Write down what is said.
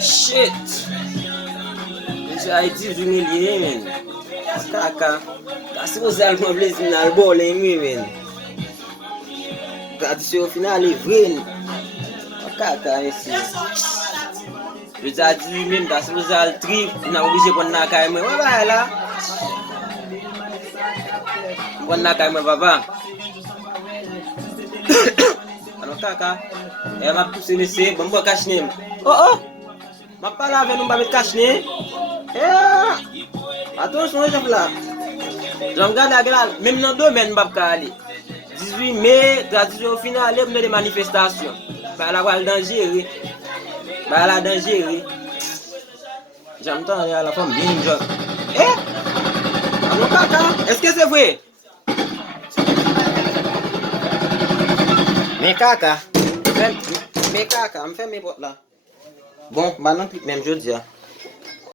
Shit! Sa iti jouni liye men. Kaka. Kasi mo sal kon bles min al bol mi men. Tradisyon final vren. Kaka esi. Je di men kasi mo sal trip na oblige kon na kay mwen. Wala la. Kon na kay mwen papa. Ano kaka? Ma pousse lese, bon mwen cache nem. Oh! Ma pala avec nous pas mettre cache ne. Attention les là. Je regarde la gueule, même dans le domaine pas aller. 18 mai, tradition finale, il y a des manifestations. Bah la voile danger. Bah la danger. J'entends la femme bien. Allô kaka, est-ce que c'est vrai? Mais kaka, me fait mes potes là. Bon, maintenant même je dis.